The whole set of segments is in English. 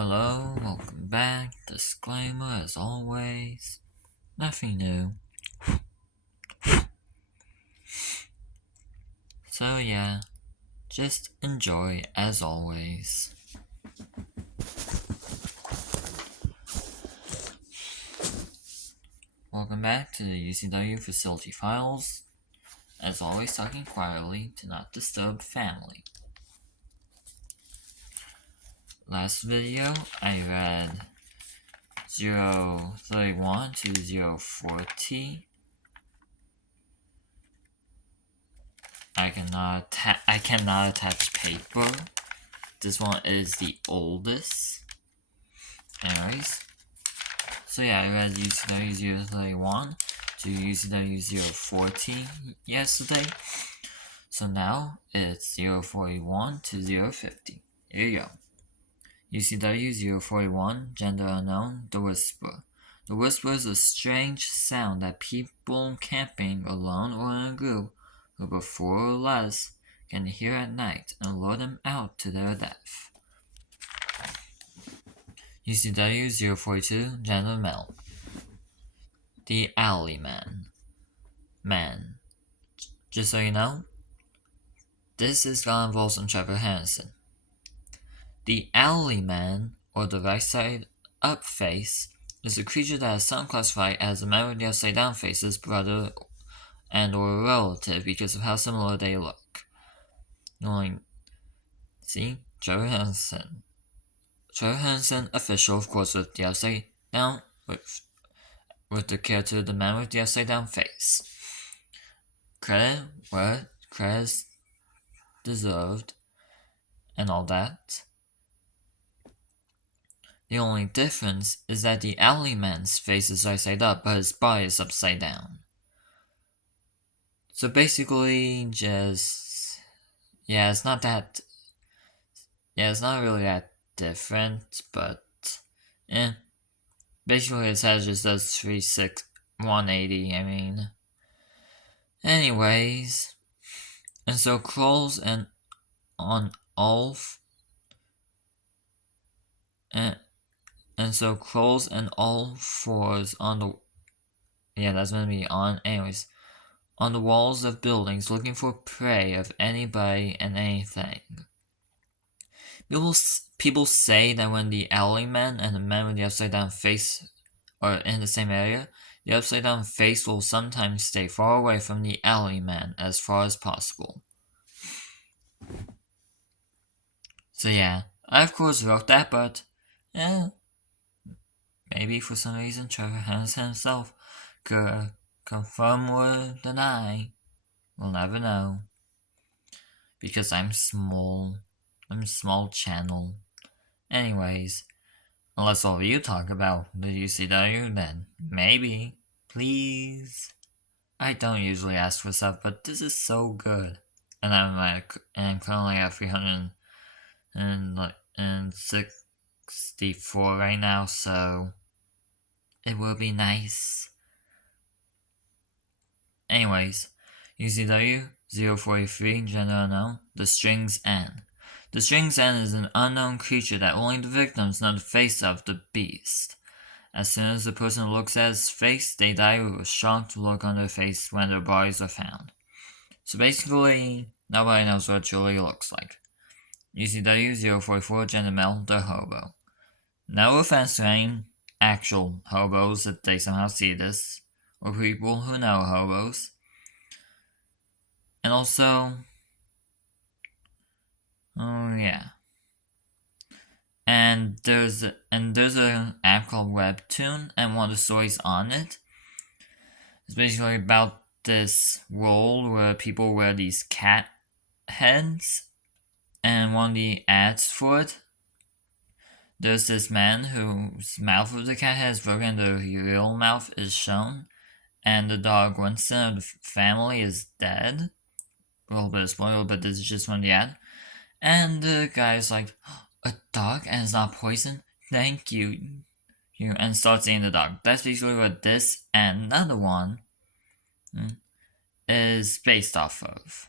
Hello, welcome back. Disclaimer as always. Nothing new. So yeah, just enjoy as always. Welcome back to the U.C.W. facility files. As always, talking quietly to not disturb family. Last video, I read 031 to 040. I cannot attach paper. This one is the oldest. Anyways. So yeah, I read U.C.W. 031 to U.C.W. 040 yesterday. So now it's 041 to 050. Here you go. U.C.W. 041, gender unknown, the whisper. The whisper is a strange sound that people camping alone or in a group who before or less can hear at night and lure them out to their death. U.C.W. 042, gender male. The Alley Man. Just so you know, this is gonna involve some Trevor Hansen. The Alley Man, or the right side up face, is a creature that is some classified as a man with the upside down face's brother and or relative because of how similar they look. See? Trevor Hansen. Trevor Hansen, official, of course, with the upside down, with the character the man with the upside down face. Credit where credit's deserved, and all that. The only difference is that the Alley Man's face is right side up, but his body is upside down. So basically, it's not really that different, but basically his head just does 180, Anyways, and so crawls and on all fours on the that's gonna be on the walls of buildings looking for prey of anybody and anything. People say that when the Alley Man and the man with the upside down face are in the same area, the upside down face will sometimes stay far away from the Alley Man as far as possible. So yeah, I of course wrote that, but maybe for some reason Trevor Hansen himself could confirm or deny. We'll never know. Because I'm small channel. Anyways, unless all of you talk about the U.C.W, then maybe, please. I don't usually ask for stuff, but this is so good. And I'm currently at 364 right now, so it will be nice. Anyways, U.C.W. 043, gender unknown, the String's End. The String's End is an unknown creature that only the victims know the face of the beast. As soon as the person looks at his face, they die with a shocked look on their face when their bodies are found. So basically, nobody knows what it truly looks like. U.C.W. 044, gender male, the hobo. No offense to any actual hobos if they somehow see this, or people who know hobos. And also, and there's an app called Webtoon, and one of the stories on it is basically about this role where people wear these cat heads, and one of the ads for it, there's this man whose mouth of the cat head is broken, the real mouth is shown, and the dog Winston of the family is dead. A little bit of spoiler, but this is just from the ad. And the guy's like, a dog and it's not poison? Thank you. And starts eating the dog. That's basically what this and another one is based off of.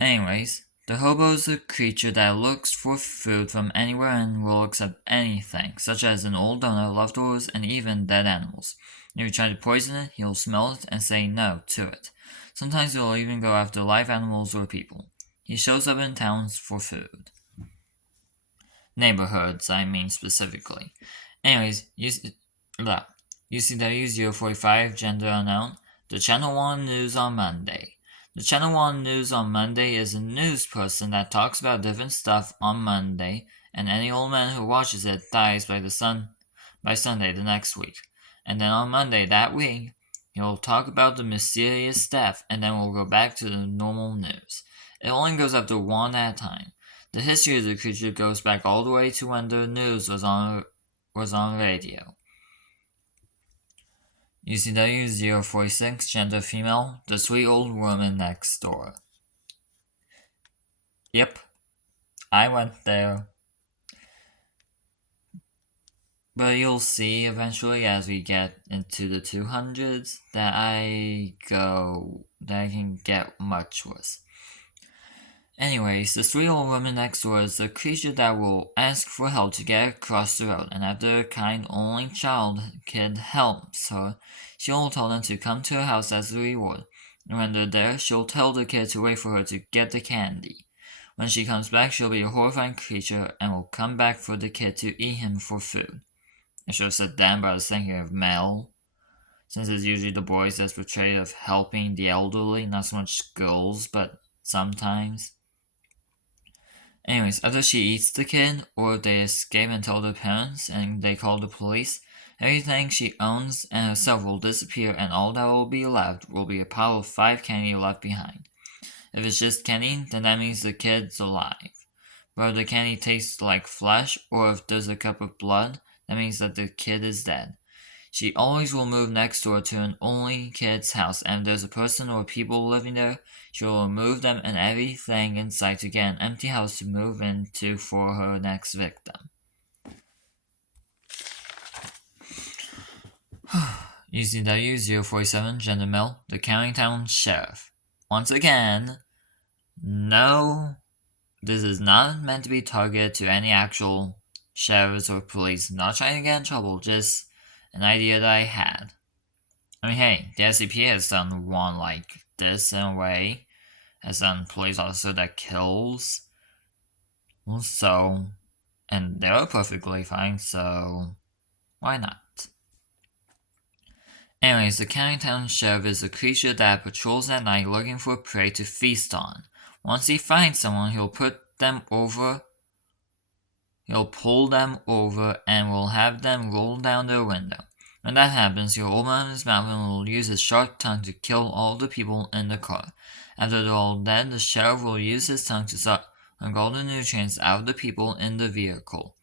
Anyways, The hobo is a creature that looks for food from anywhere and will accept anything, such as an old donut, leftovers, and even dead animals. If you try to poison it, he'll smell it and say no to it. Sometimes he'll even go after live animals or people. He shows up in towns for food. Neighborhoods, I mean specifically. Anyways, UCW 045, gender unknown. The Channel 1 News on Monday. The Channel 1 News on Monday is a news person that talks about different stuff on Monday, and any old man who watches it dies by Sunday the next week. And then on Monday that week, he'll talk about the mysterious death, and then we'll go back to the normal news. It only goes up to one at a time. The history of the creature goes back all the way to when the news was on radio. U.C.W. 046, gender female, the sweet old woman next door. Yep, I went there. But you'll see eventually as we get into the 200s that I can get much worse. Anyways, the sweet old woman next door is a creature that will ask for help to get across the road, and after a kind only child kid helps her, she'll tell them to come to her house as a reward. And when they're there, she'll tell the kid to wait for her to get the candy. When she comes back, she'll be a horrifying creature and will come back for the kid to eat him for food. I should have said them, but I was thinking of male, since it's usually the boys that's portrayed of helping the elderly, not so much girls, but sometimes. Anyways, after she eats the kid, or they escape and tell their parents, and they call the police, everything she owns and herself will disappear, and all that will be left will be a pile of 5 candy left behind. If it's just candy, then that means the kid's alive. But if the candy tastes like flesh, or if there's a cup of blood, that means that the kid is dead. She always will move next door to an only kid's house, and if there's a person or people living there, she will remove them and everything inside to get an empty house to move into for her next victim. U.C.W. 047, gender male, the county town sheriff. Once again, no, this is not meant to be targeted to any actual sheriffs or police. I'm not trying to get in trouble, just an idea that I had. I mean, hey, the SCP has done one like this in a way, has done police officer that kills. So, and they're perfectly fine, so why not? Anyways, the county town sheriff is a creature that patrols at night looking for prey to feast on. Once he finds someone, he'll pull them over and will have them roll down their window. When that happens, he'll open up his mouth and will use his sharp tongue to kill all the people in the car. After they're all dead, the sheriff will use his tongue to suck all the nutrients out of the people in the vehicle.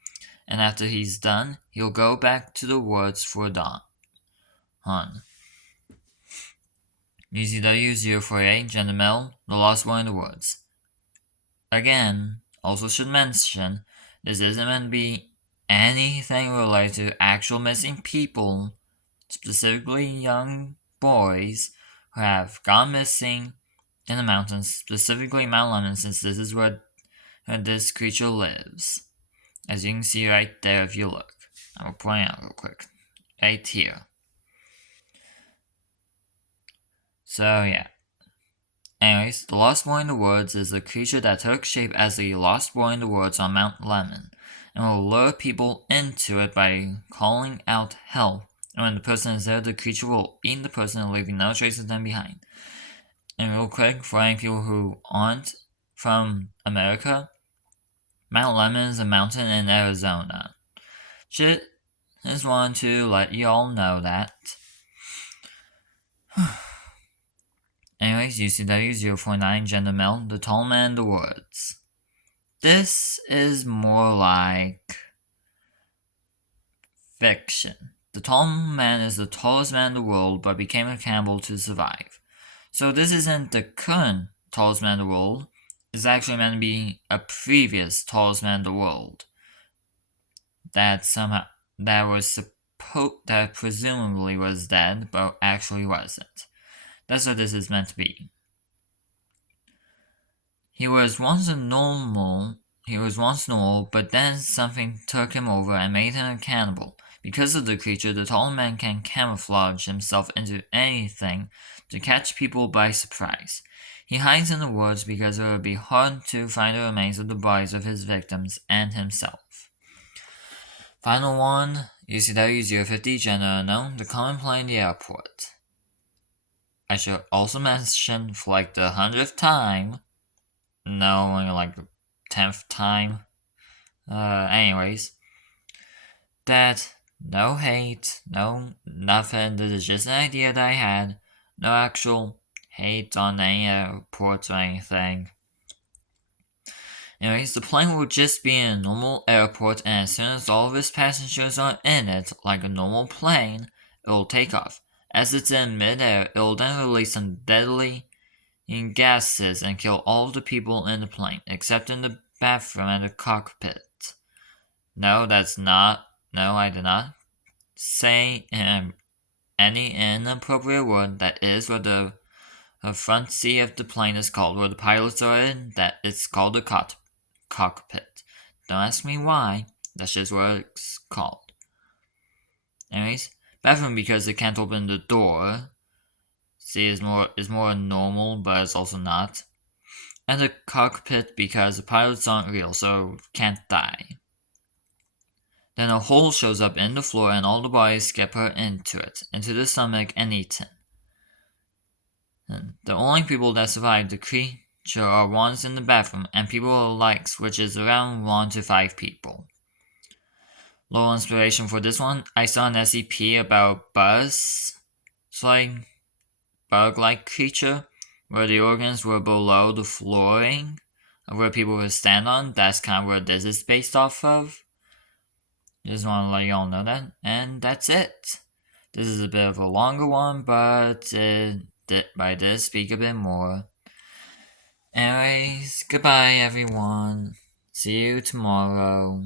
And after he's done, he'll go back to the woods for dawn. U.C.W. 048, gender male, the lost boy in the woods. Again, also should mention, this isn't meant to be anything related to actual missing people, specifically young boys who have gone missing in the mountains, specifically Mount Lemon, since this is where this creature lives. As you can see right there if you look. I will point out real quick. Right here. So yeah. Anyways, the Lost Boy in the Woods is a creature that took shape as the Lost Boy in the Woods on Mount Lemon, and will lure people into it by calling out help. And when the person is there, the creature will eat the person, leaving no trace of them behind. And real quick, for any people who aren't from America, Mount Lemon is a mountain in Arizona. Just wanted to let you all know that. Anyways, U.C.W. 049, gender male, the tall man in the woods. This is more like fiction. The tall man is the tallest man in the world, but became a cannibal to survive. So this isn't the current tallest man in the world. It's actually meant to be a previous tallest man in the world. That presumably was dead, but actually wasn't. That's what this is meant to be. He was once normal, but then something took him over and made him a cannibal. Because of the creature, the tall man can camouflage himself into anything to catch people by surprise. He hides in the woods because it would be hard to find the remains of the bodies of his victims and himself. Final one, U.C.W 050, gender unknown, the common plane in the airport. I should also mention, for like the 100th time, no, only like the 10th time, anyways, that no hate, no nothing, this is just an idea that I had, no actual hate on any airports or anything. Anyways, the plane will just be in a normal airport, and as soon as all of its passengers are in it, like a normal plane, it will take off. As it's in midair, it will then release some deadly gases and kill all of the people in the plane, except in the bathroom and the cockpit. No, I did not say any inappropriate word. That is what the front seat of the plane is called, where the pilots are in, that it's called the cockpit. Don't ask me why, that's just what it's called. Anyways, bathroom because it can't open the door. See, is more normal, but it's also not. And the cockpit because the pilots aren't real, so can't die. Then a hole shows up in the floor and all the bodies get put into it, into the stomach and eaten. And the only people that survive the creature are ones in the bathroom and people alike, which is around 1 to 5 people. Little inspiration for this one, I saw an SCP about Buzz. It's like bug-like creature where the organs were below the flooring of where people would stand on. That's kind of where this is based off of. Just want to let y'all know that. And that's it. This is a bit of a longer one, but I did speak a bit more. Anyways, goodbye everyone. See you tomorrow.